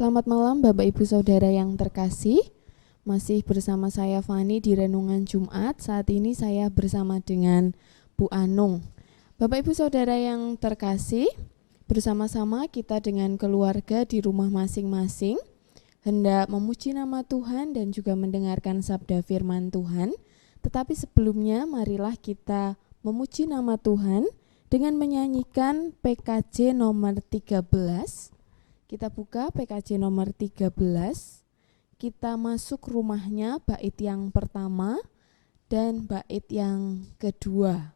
Selamat malam Bapak Ibu Saudara yang terkasih. Masih bersama saya Fani di Renungan Jumat. Saat ini saya bersama dengan Bu Anung. Bapak Ibu Saudara yang terkasih, bersama-sama kita dengan keluarga di rumah masing-masing hendak memuji nama Tuhan dan juga mendengarkan sabda firman Tuhan. Tetapi sebelumnya marilah kita memuji nama Tuhan dengan menyanyikan PKJ nomor 13. Kita buka PKJ nomor 13, kita masuk rumahnya bait yang pertama dan bait yang kedua.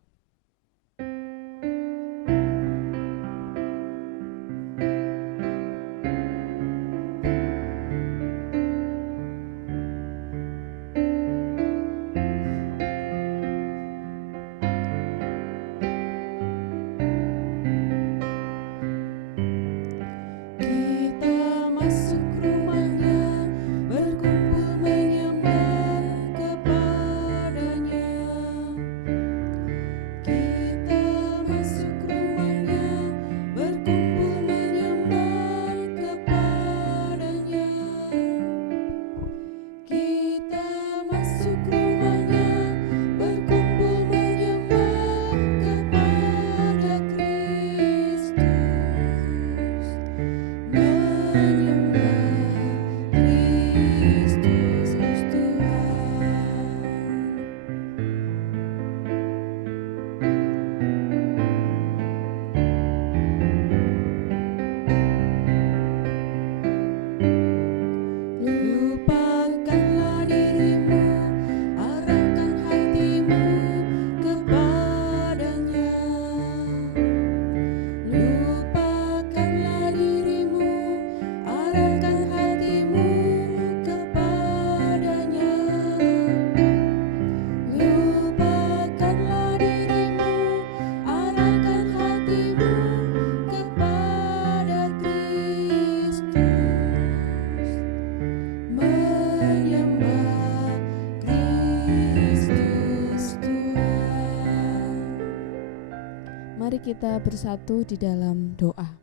Mari kita bersatu di dalam doa.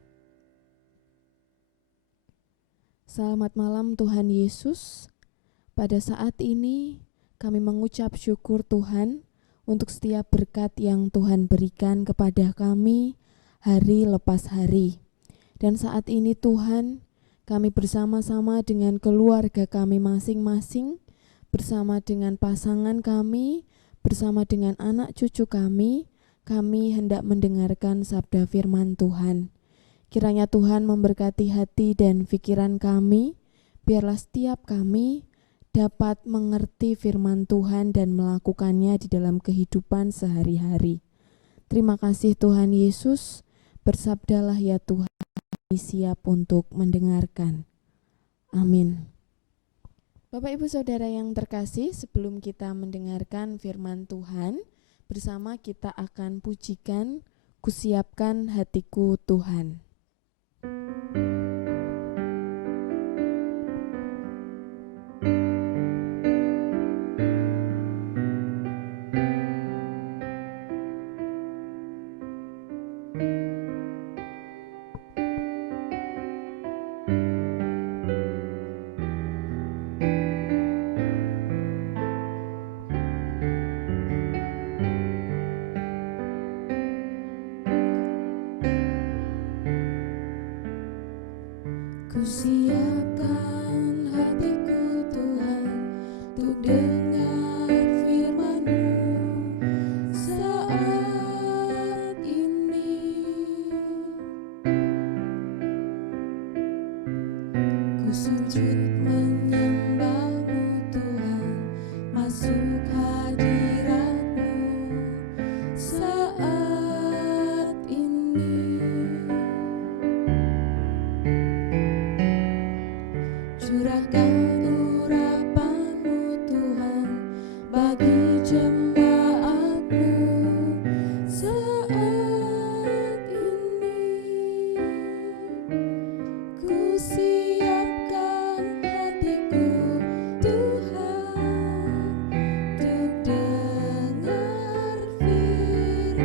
Selamat malam Tuhan Yesus. Pada saat ini kami mengucap syukur Tuhan untuk setiap berkat yang Tuhan berikan kepada kami hari lepas hari. Dan saat ini Tuhan, kami bersama-sama dengan keluarga kami masing-masing, bersama dengan pasangan kami, bersama dengan anak cucu kami hendak mendengarkan sabda firman Tuhan. Kiranya Tuhan memberkati hati dan pikiran kami, biarlah setiap kami dapat mengerti firman Tuhan dan melakukannya di dalam kehidupan sehari-hari. Terima kasih Tuhan Yesus, bersabdalah ya Tuhan, kami siap untuk mendengarkan. Amin. Bapak Ibu Saudara yang terkasih, sebelum kita mendengarkan firman Tuhan, bersama kita akan pujikan Kusiapkan Hatiku Tuhan. Kusiapkan hatiku Tuhan untuk dengar firman-Mu saat ini. Ku sujud menyembah-Mu Tuhan, masuk hadirat-Mu saat ini. Curahkan urapan-Mu Tuhan bagi jemaat-Mu saat ini. Ku siapkan hatiku Tuhan untuk dengar firman-Mu.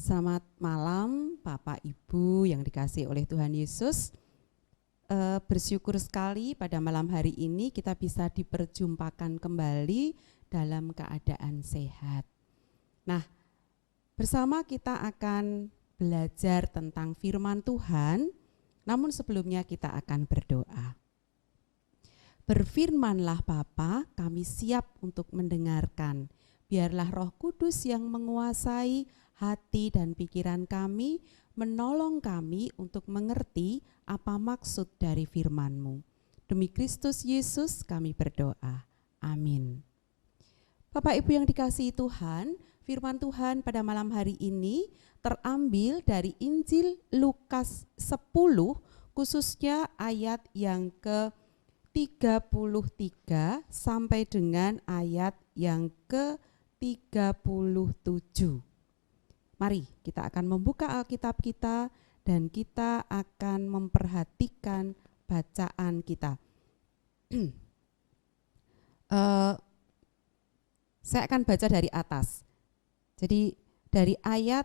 Selamat malam Bapak Ibu yang dikasihi oleh Tuhan Yesus. Bersyukur sekali pada malam hari ini kita bisa diperjumpakan kembali dalam keadaan sehat. Nah, bersama kita akan belajar tentang firman Tuhan, namun sebelumnya kita akan berdoa. Berfirmanlah Bapa, kami siap untuk mendengarkan. Biarlah Roh Kudus yang menguasai hati dan pikiran kami, menolong kami untuk mengerti apa maksud dari firman-Mu. Demi Kristus Yesus kami berdoa. Amin. Bapak Ibu yang dikasihi Tuhan, firman Tuhan pada malam hari ini terambil dari Injil Lukas 10, khususnya ayat yang ke-33 sampai dengan ayat yang ke-37. Mari kita akan membuka Alkitab kita dan kita akan memperhatikan bacaan kita. Saya akan baca dari atas. Jadi dari ayat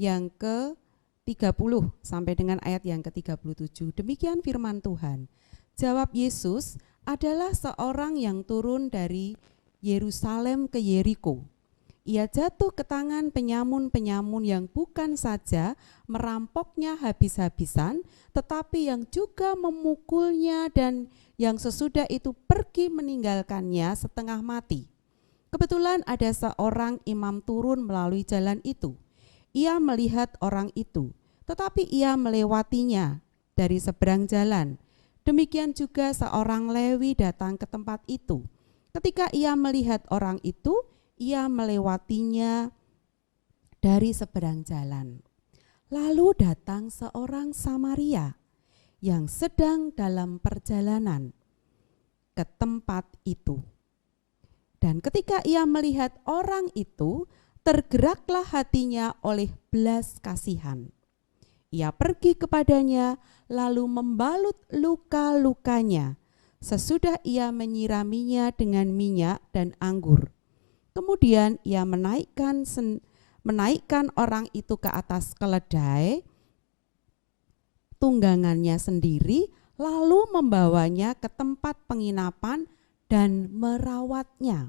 yang ke-30 sampai dengan ayat yang ke-37. Demikian firman Tuhan. Jawab Yesus, adalah seorang yang turun dari Yerusalem ke Yeriko. Ia jatuh ke tangan penyamun-penyamun yang bukan saja merampoknya habis-habisan, tetapi yang juga memukulnya dan yang sesudah itu pergi meninggalkannya setengah mati. Kebetulan ada seorang imam turun melalui jalan itu. Ia melihat orang itu, tetapi ia melewatinya dari seberang jalan. Demikian juga seorang Lewi datang ke tempat itu. Ketika ia melihat orang itu, ia melewatinya dari seberang jalan. Lalu datang seorang Samaria yang sedang dalam perjalanan ke tempat itu. Dan ketika ia melihat orang itu, tergeraklah hatinya oleh belas kasihan. Ia pergi kepadanya, lalu membalut luka-lukanya. Sesudah ia menyiraminya dengan minyak dan anggur. Kemudian ia menaikkan orang itu ke atas keledai tunggangannya sendiri, lalu membawanya ke tempat penginapan dan merawatnya.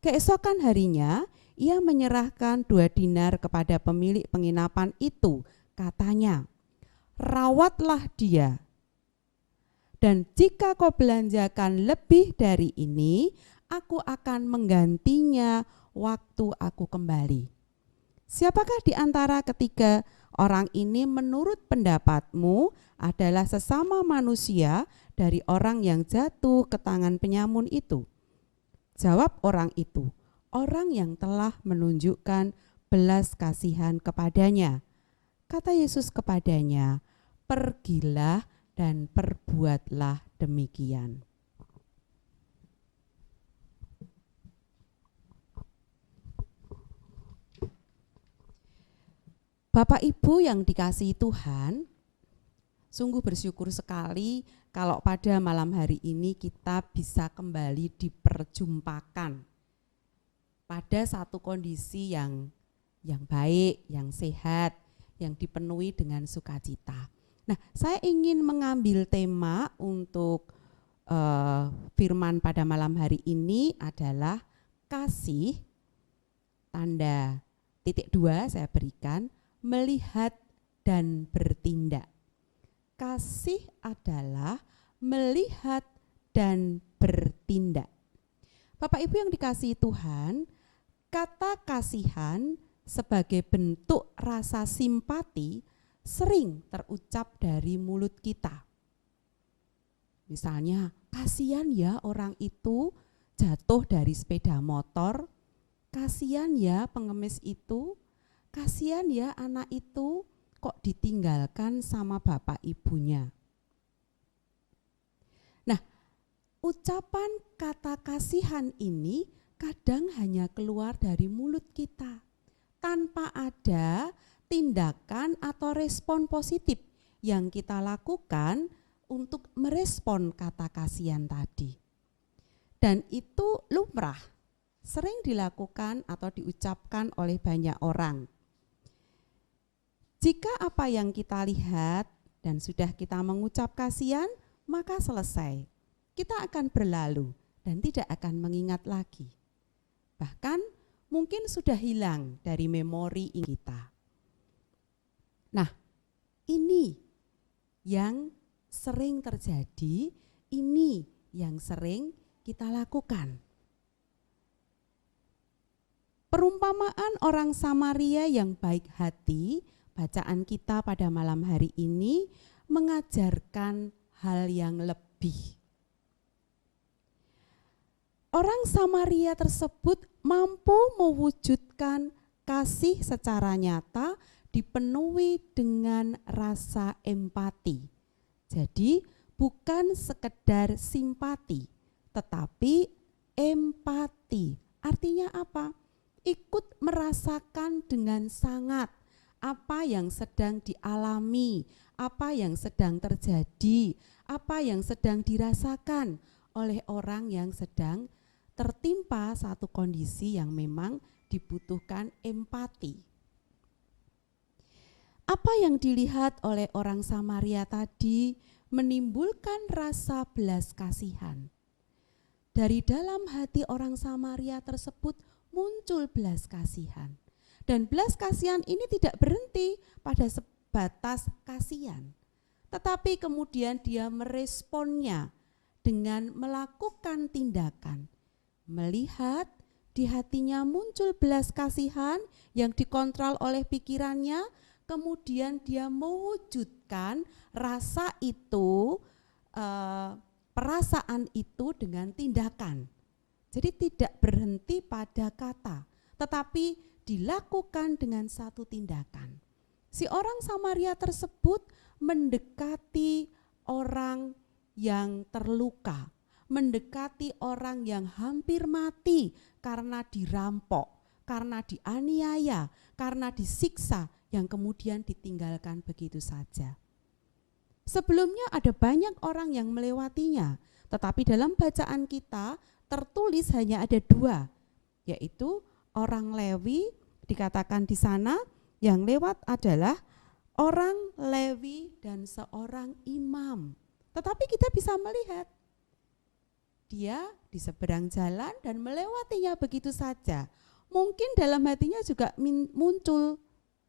Keesokan harinya ia menyerahkan 2 dinar kepada pemilik penginapan itu. Katanya, rawatlah dia. Dan jika kau belanjakan lebih dari ini, aku akan menggantinya waktu aku kembali. Siapakah di antara ketiga orang ini menurut pendapatmu adalah sesama manusia dari orang yang jatuh ke tangan penyamun itu? Jawab orang itu, orang yang telah menunjukkan belas kasihan kepadanya. Kata Yesus kepadanya, pergilah dan perbuatlah demikian. Bapak Ibu yang dikasihi Tuhan, sungguh bersyukur sekali kalau pada malam hari ini kita bisa kembali diperjumpakan pada satu kondisi yang baik, yang sehat, yang dipenuhi dengan sukacita. Nah, saya ingin mengambil tema untuk firman pada malam hari ini adalah kasih, tanda titik 2 saya berikan, melihat dan bertindak. Kasih adalah melihat dan bertindak. Bapak Ibu yang dikasihi Tuhan, kata kasihan sebagai bentuk rasa simpati sering terucap dari mulut kita. Misalnya, kasihan ya orang itu jatuh dari sepeda motor, kasihan ya pengemis itu, kasihan ya anak itu kok ditinggalkan sama bapak ibunya. Nah, ucapan kata kasihan ini kadang hanya keluar dari mulut kita tanpa ada tindakan atau respon positif yang kita lakukan untuk merespon kata kasihan tadi. Dan itu lumrah, sering dilakukan atau diucapkan oleh banyak orang. Jika apa yang kita lihat dan sudah kita mengucap kasihan, maka selesai. Kita akan berlalu dan tidak akan mengingat lagi. Bahkan mungkin sudah hilang dari memori kita. Nah, ini yang sering terjadi, ini yang sering kita lakukan. Perumpamaan orang Samaria yang baik hati, bacaan kita pada malam hari ini mengajarkan hal yang lebih. Orang Samaria tersebut mampu mewujudkan kasih secara nyata dipenuhi dengan rasa empati. Jadi bukan sekedar simpati, tetapi empati. Artinya apa? Ikut merasakan dengan sangat apa yang sedang dialami, apa yang sedang terjadi, apa yang sedang dirasakan oleh orang yang sedang tertimpa satu kondisi yang memang dibutuhkan empati. Apa yang dilihat oleh orang Samaria tadi menimbulkan rasa belas kasihan. Dari dalam hati orang Samaria tersebut muncul belas kasihan. Dan belas kasihan ini tidak berhenti pada sebatas kasihan, tetapi kemudian dia meresponnya dengan melakukan tindakan. Melihat di hatinya muncul belas kasihan yang dikontrol oleh pikirannya, kemudian dia mewujudkan rasa itu, perasaan itu dengan tindakan. Jadi tidak berhenti pada kata, tetapi dilakukan dengan satu tindakan. Si orang Samaria tersebut mendekati orang yang terluka, mendekati orang yang hampir mati karena dirampok, karena dianiaya, karena disiksa, yang kemudian ditinggalkan begitu saja. Sebelumnya ada banyak orang yang melewatinya, tetapi dalam bacaan kita tertulis hanya ada 2, yaitu orang Lewi, dikatakan di sana yang lewat adalah orang Lewi dan seorang imam. Tetapi kita bisa melihat dia di seberang jalan dan melewatinya begitu saja. Mungkin dalam hatinya juga muncul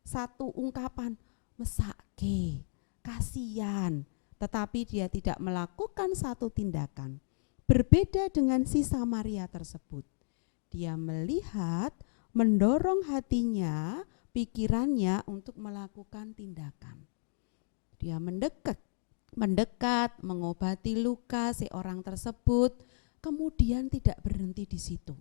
satu ungkapan, mesake, kasihan, tetapi dia tidak melakukan satu tindakan. Berbeda dengan si Samaria tersebut. Dia melihat, mendorong hatinya, pikirannya untuk melakukan tindakan. Dia mendekat, mengobati luka si orang tersebut, kemudian tidak berhenti di situ.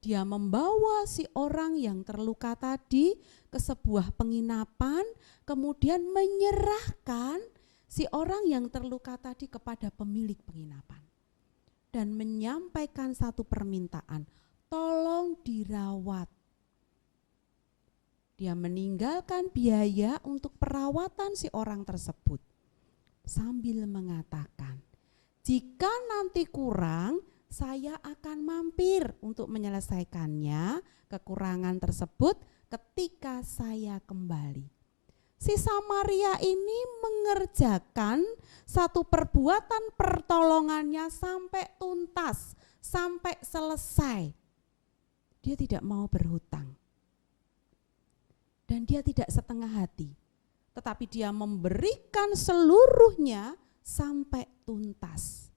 Dia membawa si orang yang terluka tadi ke sebuah penginapan, kemudian menyerahkan si orang yang terluka tadi kepada pemilik penginapan. Dan menyampaikan satu permintaan, tolong dirawat. Dia meninggalkan biaya untuk perawatan si orang tersebut. Sambil mengatakan, jika nanti kurang, saya akan mampir untuk menyelesaikannya, kekurangan tersebut ketika saya kembali. Si Samaria ini mengerjakan satu perbuatan pertolongannya sampai tuntas, sampai selesai. Dia tidak mau berhutang. Dan dia tidak setengah hati, tetapi dia memberikan seluruhnya sampai tuntas.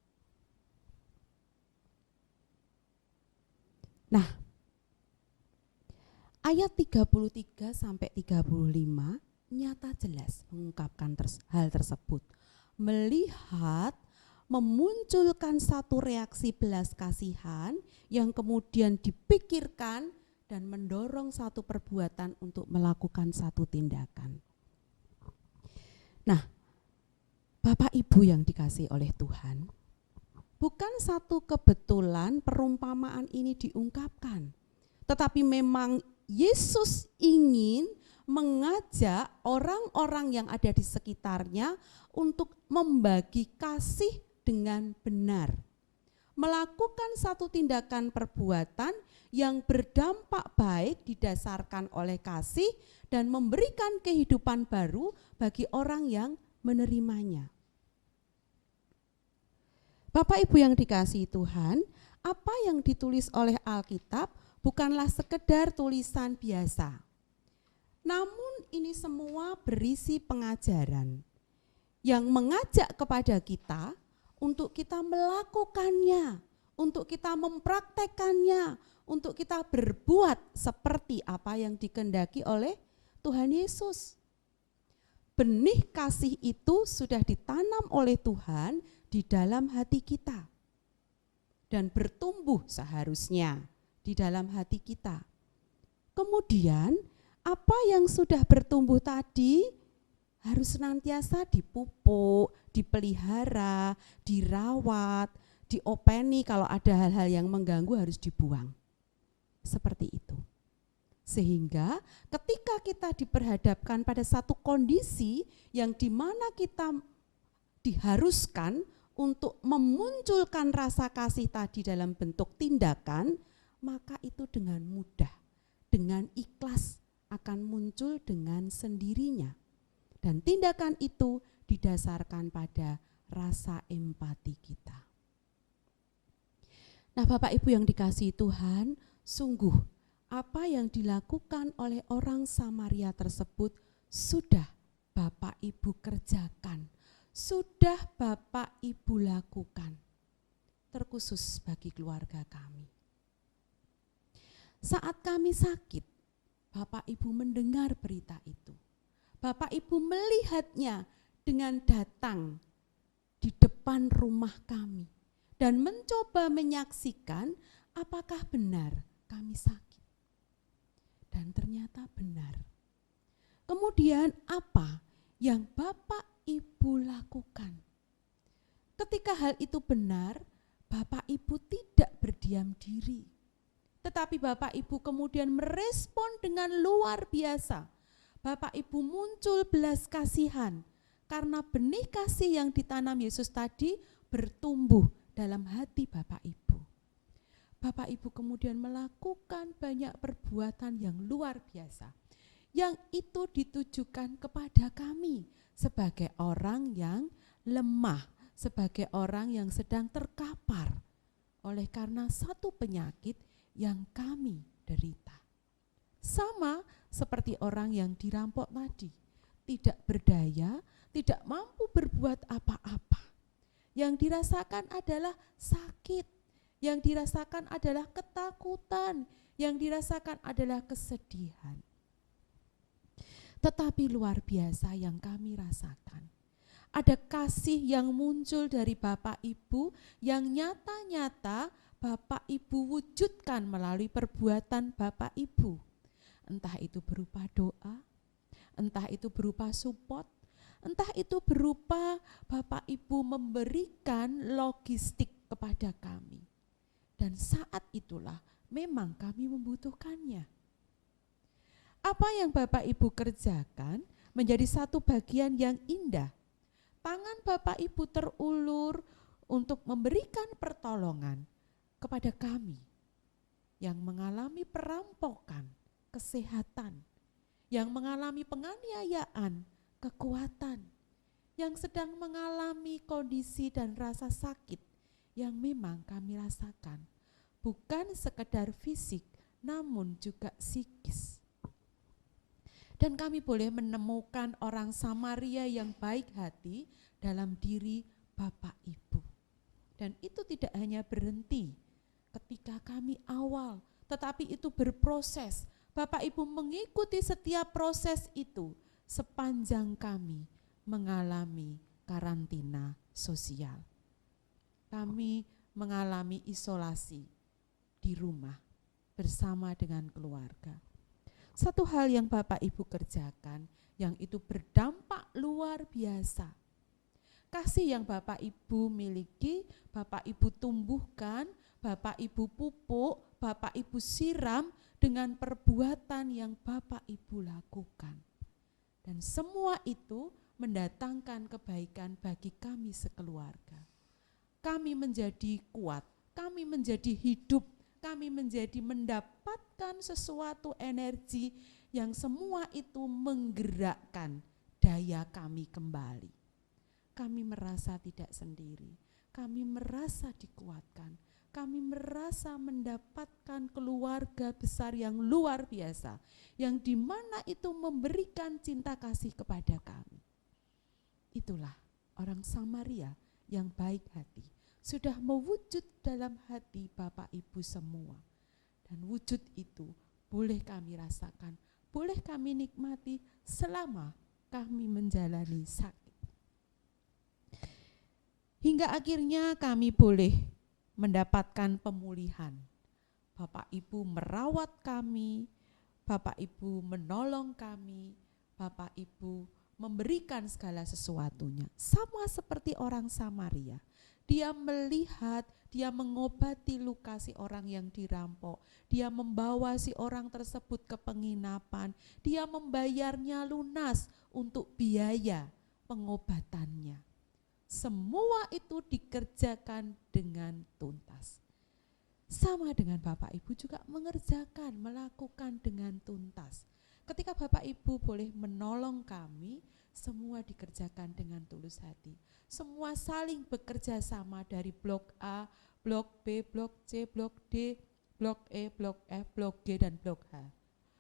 Nah, ayat 33 sampai 35 nyata jelas mengungkapkan hal tersebut. Melihat, memunculkan satu reaksi belas kasihan yang kemudian dipikirkan dan mendorong satu perbuatan untuk melakukan satu tindakan. Nah, Bapak Ibu yang dikasihi oleh Tuhan, bukan satu kebetulan perumpamaan ini diungkapkan, tetapi memang Yesus ingin mengajak orang-orang yang ada di sekitarnya untuk membagi kasih dengan benar, melakukan satu tindakan perbuatan yang berdampak baik didasarkan oleh kasih dan memberikan kehidupan baru bagi orang yang menerimanya. Bapak Ibu yang dikasihi Tuhan, apa yang ditulis oleh Alkitab bukanlah sekedar tulisan biasa. Namun ini semua berisi pengajaran yang mengajak kepada kita untuk kita melakukannya, untuk kita mempraktekannya, untuk kita berbuat seperti apa yang dikehendaki oleh Tuhan Yesus. Benih kasih itu sudah ditanam oleh Tuhan di dalam hati kita dan bertumbuh seharusnya di dalam hati kita. Kemudian apa yang sudah bertumbuh tadi harus senantiasa dipupuk, dipelihara, dirawat, diopeni, kalau ada hal-hal yang mengganggu harus dibuang. Seperti itu. Sehingga ketika kita diperhadapkan pada satu kondisi yang dimana kita diharuskan untuk memunculkan rasa kasih tadi dalam bentuk tindakan, maka itu dengan mudah, dengan ikhlas akan muncul dengan sendirinya. Dan tindakan itu didasarkan pada rasa empati kita. Nah, Bapak Ibu yang dikasihi Tuhan, sungguh apa yang dilakukan oleh orang Samaria tersebut sudah Bapak Ibu kerjakan, sudah Bapak Ibu lakukan, terkhusus bagi keluarga kami. Saat kami sakit, Bapak Ibu mendengar berita itu. Bapak Ibu melihatnya dengan datang di depan rumah kami dan mencoba menyaksikan apakah benar kami sakit. Dan ternyata benar. Kemudian apa yang Bapak Ibu lakukan? Ketika hal itu benar, Bapak Ibu tidak berdiam diri. Tetapi Bapak Ibu kemudian merespon dengan luar biasa. Bapak Ibu muncul belas kasihan karena benih kasih yang ditanam Yesus tadi bertumbuh dalam hati Bapak Ibu. Bapak Ibu kemudian melakukan banyak perbuatan yang luar biasa, yang itu ditujukan kepada kami sebagai orang yang lemah, sebagai orang yang sedang terkapar oleh karena satu penyakit yang kami derita. Sama seperti orang yang dirampok tadi, tidak berdaya, tidak mampu berbuat apa-apa. Yang dirasakan adalah sakit, yang dirasakan adalah ketakutan, yang dirasakan adalah kesedihan. Tetapi luar biasa yang kami rasakan, ada kasih yang muncul dari Bapak Ibu yang nyata-nyata Bapak Ibu wujudkan melalui perbuatan Bapak Ibu. Entah itu berupa doa, entah itu berupa support, entah itu berupa Bapak Ibu memberikan logistik kepada kami. Dan saat itulah memang kami membutuhkannya. Apa yang Bapak Ibu kerjakan menjadi satu bagian yang indah. Tangan Bapak Ibu terulur untuk memberikan pertolongan kepada kami yang mengalami perampokan kesehatan, yang mengalami penganiayaan kekuatan, yang sedang mengalami kondisi dan rasa sakit yang memang kami rasakan, bukan sekedar fisik namun juga psikis. Dan kami boleh menemukan orang Samaria yang baik hati dalam diri Bapak Ibu. Dan itu tidak hanya berhenti ketika kami awal, tetapi itu berproses. Bapak Ibu mengikuti setiap proses itu sepanjang kami mengalami karantina sosial. Kami mengalami isolasi di rumah bersama dengan keluarga. Satu hal yang Bapak Ibu kerjakan yang itu berdampak luar biasa. Kasih yang Bapak Ibu miliki, Bapak Ibu tumbuhkan, Bapak Ibu pupuk, Bapak Ibu siram dengan perbuatan yang Bapak Ibu lakukan. Dan semua itu mendatangkan kebaikan bagi kami sekeluarga. Kami menjadi kuat, kami menjadi hidup, kami menjadi mendapatkan sesuatu energi yang semua itu menggerakkan daya kami kembali. Kami merasa tidak sendiri, kami merasa dikuatkan, kami merasa mendapatkan keluarga besar yang luar biasa, yang dimana itu memberikan cinta kasih kepada kami. Itulah orang Samaria yang baik hati, sudah mewujud dalam hati Bapak Ibu semua. Dan wujud itu boleh kami rasakan, boleh kami nikmati selama kami menjalani sakit. Hingga akhirnya kami boleh mendapatkan pemulihan. Bapak Ibu merawat kami, Bapak Ibu menolong kami, Bapak Ibu memberikan segala sesuatunya. Sama seperti orang Samaria. Dia melihat, dia mengobati luka si orang yang dirampok. Dia membawa si orang tersebut ke penginapan. Dia membayarnya lunas untuk biaya pengobatannya. Semua itu dikerjakan dengan tuntas. Sama dengan Bapak Ibu juga mengerjakan, melakukan dengan tuntas. Ketika Bapak Ibu boleh menolong kami, semua dikerjakan dengan tulus hati. Semua saling bekerja sama dari blok A, blok B, blok C, blok D, blok E, blok F, blok G, dan blok H.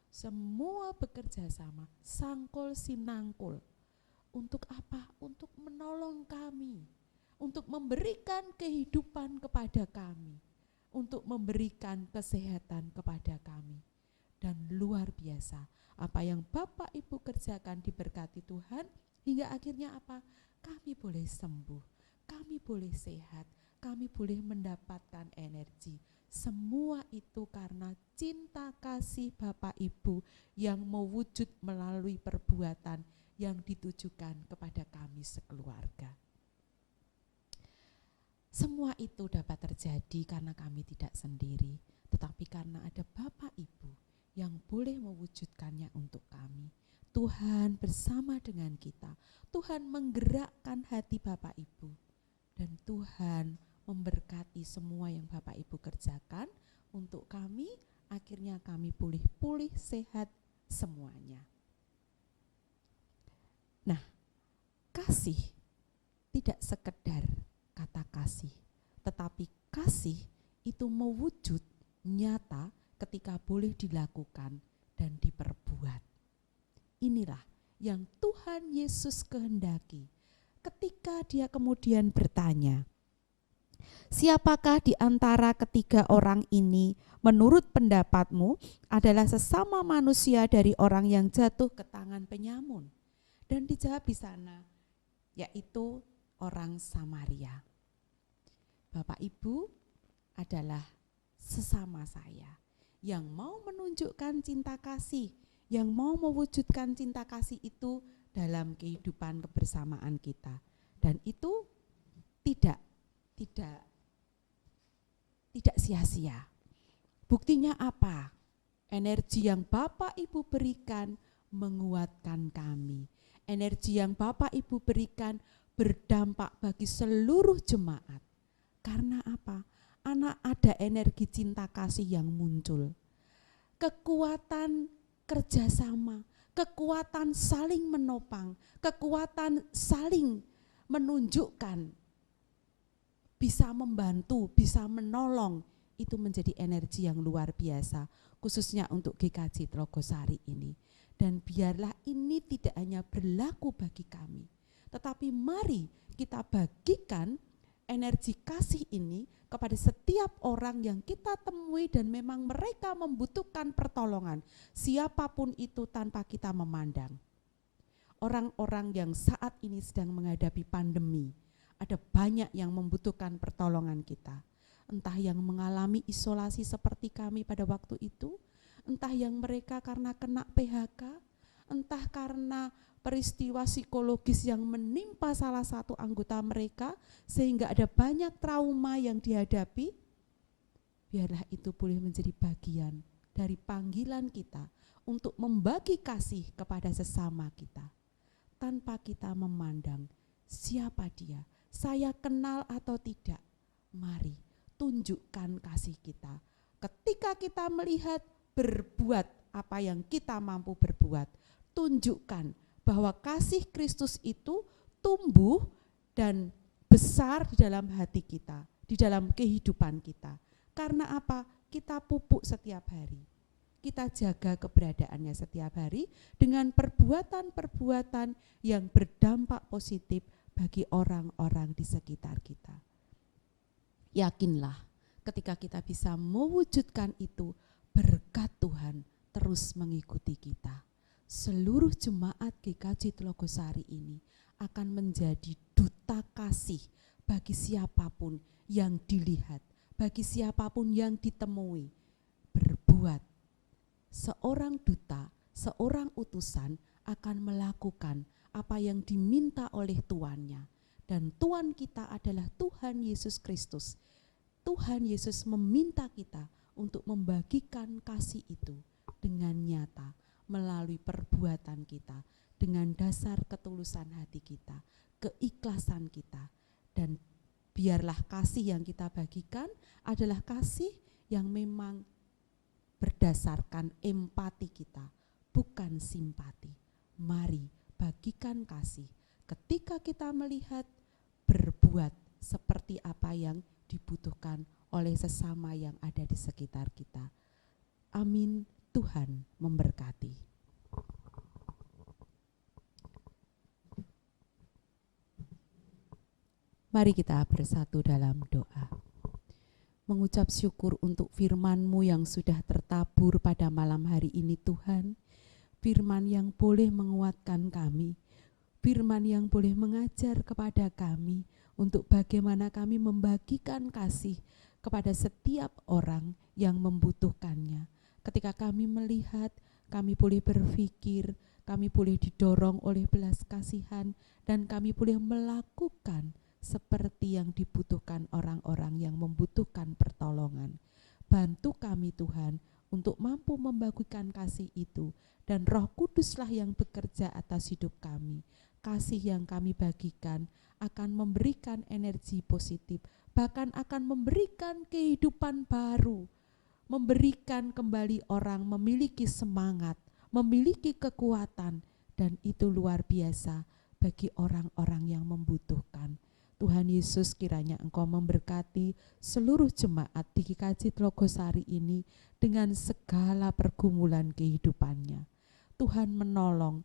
Semua bekerja sama, sangkul sinangkul. Untuk apa? Untuk menolong kami, untuk memberikan kehidupan kepada kami, untuk memberikan kesehatan kepada kami. Dan luar biasa, apa yang Bapak Ibu kerjakan diberkati Tuhan, hingga akhirnya apa? Kami boleh sembuh, kami boleh sehat, kami boleh mendapatkan energi. Semua itu karena cinta kasih Bapak Ibu yang mewujud melalui perbuatan yang ditujukan kepada kami sekeluarga. Semua itu dapat terjadi karena kami tidak sendiri, tetapi karena ada Bapak Ibu yang boleh mewujudkannya untuk kami. Tuhan bersama dengan kita, Tuhan menggerakkan hati Bapak Ibu, dan Tuhan memberkati semua yang Bapak Ibu kerjakan untuk kami. Akhirnya kami boleh pulih sehat semuanya. Nah, kasih tidak sekedar kata kasih, tetapi kasih itu mewujud nyata ketika boleh dilakukan dan diperbuat. Inilah yang Tuhan Yesus kehendaki ketika dia kemudian bertanya, siapakah di antara ketiga orang ini menurut pendapatmu adalah sesama manusia dari orang yang jatuh ke tangan penyamun? Dan dijawab di sana, yaitu orang Samaria. Bapak Ibu adalah sesama saya yang mau menunjukkan cinta kasih, yang mau mewujudkan cinta kasih itu dalam kehidupan kebersamaan kita. Dan itu tidak sia-sia. Buktinya apa? Energi yang Bapak Ibu berikan menguatkan kami. Energi yang Bapak Ibu berikan berdampak bagi seluruh jemaat. Karena apa? Ada energi cinta kasih yang muncul. Kekuatan kerjasama, kekuatan saling menopang, kekuatan saling menunjukkan, bisa membantu, bisa menolong, itu menjadi energi yang luar biasa, khususnya untuk GKJ Tlogosari ini. Dan biarlah ini tidak hanya berlaku bagi kami, tetapi mari kita bagikan energi kasih ini kepada setiap orang yang kita temui dan memang mereka membutuhkan pertolongan, siapapun itu tanpa kita memandang. Orang-orang yang saat ini sedang menghadapi pandemi, ada banyak yang membutuhkan pertolongan kita. Entah yang mengalami isolasi seperti kami pada waktu itu, entah yang mereka karena kena PHK, entah karena peristiwa psikologis yang menimpa salah satu anggota mereka sehingga ada banyak trauma yang dihadapi. Biarlah itu boleh menjadi bagian dari panggilan kita untuk membagi kasih kepada sesama kita tanpa kita memandang siapa dia, saya kenal atau tidak. Mari tunjukkan kasih kita. Ketika kita melihat berbuat apa yang kita mampu berbuat, tunjukkan bahwa kasih Kristus itu tumbuh dan besar di dalam hati kita, di dalam kehidupan kita. Karena apa? Kita pupuk setiap hari. Kita jaga keberadaannya setiap hari dengan perbuatan-perbuatan yang berdampak positif bagi orang-orang di sekitar kita. Yakinlah, ketika kita bisa mewujudkan itu, berkat Tuhan terus mengikuti kita. Seluruh jemaat GKJ Tlogosari ini akan menjadi duta kasih bagi siapapun yang dilihat, bagi siapapun yang ditemui. Berbuat, seorang duta, seorang utusan akan melakukan apa yang diminta oleh tuannya. Dan Tuhan kita adalah Tuhan Yesus Kristus. Tuhan Yesus meminta kita untuk membagikan kasih itu dengan nyata melalui perbuatan kita, dengan dasar ketulusan hati kita, keikhlasan kita. Dan biarlah kasih yang kita bagikan adalah kasih yang memang berdasarkan empati kita, bukan simpati. Mari bagikan kasih ketika kita melihat berbuat seperti apa yang dibutuhkan oleh sesama yang ada di sekitar kita. Amin. Tuhan memberkati. Mari kita bersatu dalam doa. Mengucap syukur untuk firman-Mu yang sudah tertabur pada malam hari ini Tuhan. Firman yang boleh menguatkan kami, firman yang boleh mengajar kepada kami untuk bagaimana kami membagikan kasih kepada setiap orang yang membutuhkannya. Ketika kami melihat, kami boleh berpikir, kami boleh didorong oleh belas kasihan, dan kami boleh melakukan seperti yang dibutuhkan orang-orang yang membutuhkan pertolongan. Bantu kami Tuhan untuk mampu membagikan kasih itu, dan Roh Kuduslah yang bekerja atas hidup kami. Kasih yang kami bagikan akan memberikan energi positif, bahkan akan memberikan kehidupan baru, memberikan kembali orang memiliki semangat, memiliki kekuatan, dan itu luar biasa bagi orang-orang yang membutuhkan. Tuhan Yesus, kiranya Engkau memberkati seluruh jemaat di GKJ Tlogosari ini dengan segala pergumulan kehidupannya. Tuhan menolong,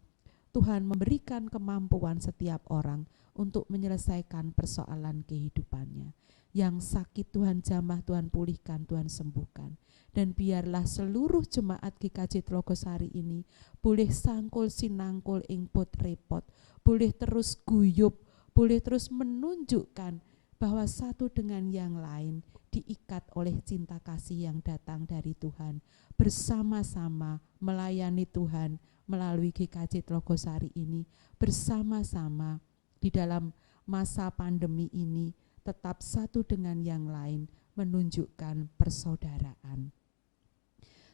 Tuhan memberikan kemampuan setiap orang untuk menyelesaikan persoalan kehidupannya. Yang sakit Tuhan jamah, Tuhan pulihkan, Tuhan sembuhkan. Dan biarlah seluruh jemaat GKJ Tlogosari ini boleh sangkul sinangkul ing pot repot, boleh terus guyup, boleh terus menunjukkan bahwa satu dengan yang lain diikat oleh cinta kasih yang datang dari Tuhan. Bersama-sama melayani Tuhan melalui GKJ Tlogosari ini, bersama-sama di dalam masa pandemi ini tetap satu dengan yang lain menunjukkan persaudaraan.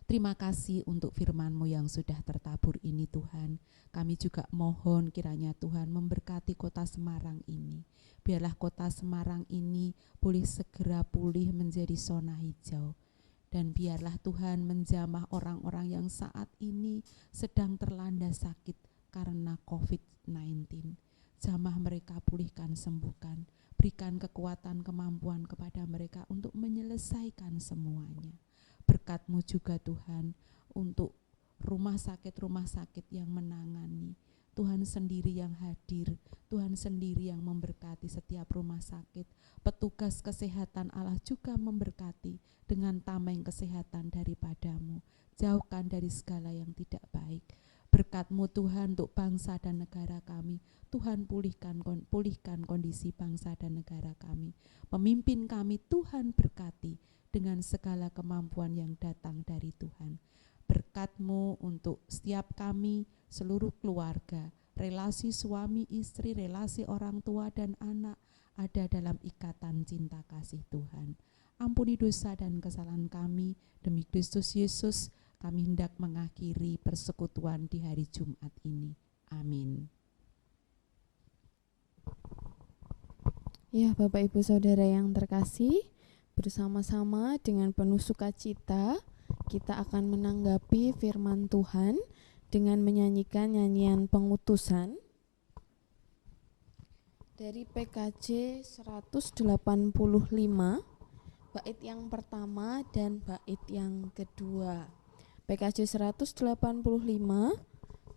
Terima kasih untuk firman-Mu yang sudah tertabur ini Tuhan. Kami juga mohon kiranya Tuhan memberkati kota Semarang ini. Biarlah kota Semarang ini boleh segera pulih menjadi zona hijau. Dan biarlah Tuhan menjamah orang-orang yang saat ini sedang terlanda sakit karena COVID-19. Jamah mereka, pulihkan, sembuhkan. Berikan kekuatan, kemampuan kepada mereka untuk menyelesaikan semuanya. Berkat-Mu juga Tuhan untuk rumah sakit yang menangani. Tuhan sendiri yang hadir, Tuhan sendiri yang memberkati setiap rumah sakit. Petugas kesehatan Allah juga memberkati dengan tameng kesehatan daripada-Mu. Jauhkan dari segala yang tidak baik. Berkat-Mu Tuhan untuk bangsa dan negara kami. Tuhan pulihkan kondisi bangsa dan negara kami. Pemimpin kami Tuhan berkati dengan segala kemampuan yang datang dari Tuhan. Berkat-Mu untuk setiap kami, seluruh keluarga, relasi suami istri, relasi orang tua dan anak ada dalam ikatan cinta kasih Tuhan. Ampuni dosa dan kesalahan kami, demi Kristus Yesus kami hendak mengakhiri persekutuan di hari Jumat ini. Amin. Ya, Bapak Ibu Saudara yang terkasih, bersama-sama dengan penuh sukacita kita akan menanggapi firman Tuhan dengan menyanyikan nyanyian pengutusan dari PKJ 185 bait yang pertama dan bait yang kedua. PKJ 185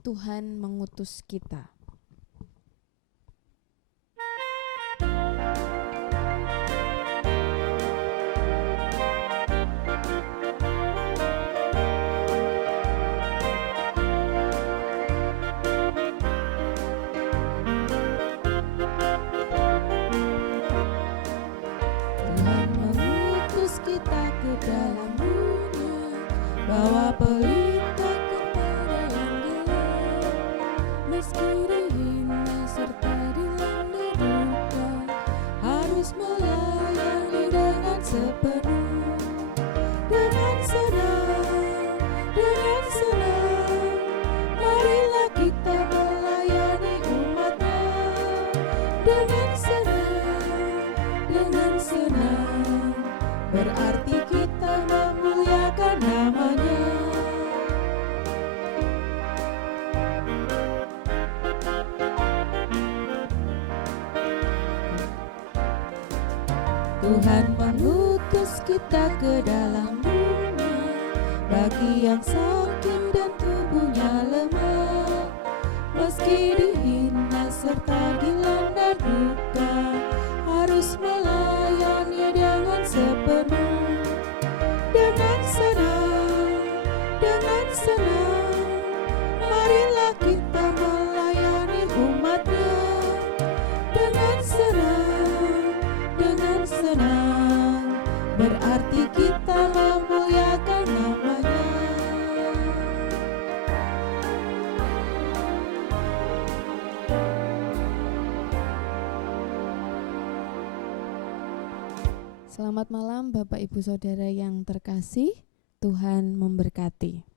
Tuhan mengutus kita. Tuhan mengutus kita ke dalam dunia, bawa pelita kepada yang gelap. Meski dihina serta dilanda duka, harus melayani dengan sepenuh. Dengan senang, marilah kita melayani umat-Nya. Dengan senang, berarti kita memuliakan nama-Nya. Tuhan mengutus kita ke dalam dunia, bagi yang sakit dan tubuhnya lemah. Meski dihina serta dilanda duka, harus melayani dengan sepenuh. Dengan senang, marilah kita melayani umat-Nya. Dengan senang, berarti kita memuliakan nama-Nya. Selamat malam Bapak Ibu Saudara yang terkasih, Tuhan memberkati.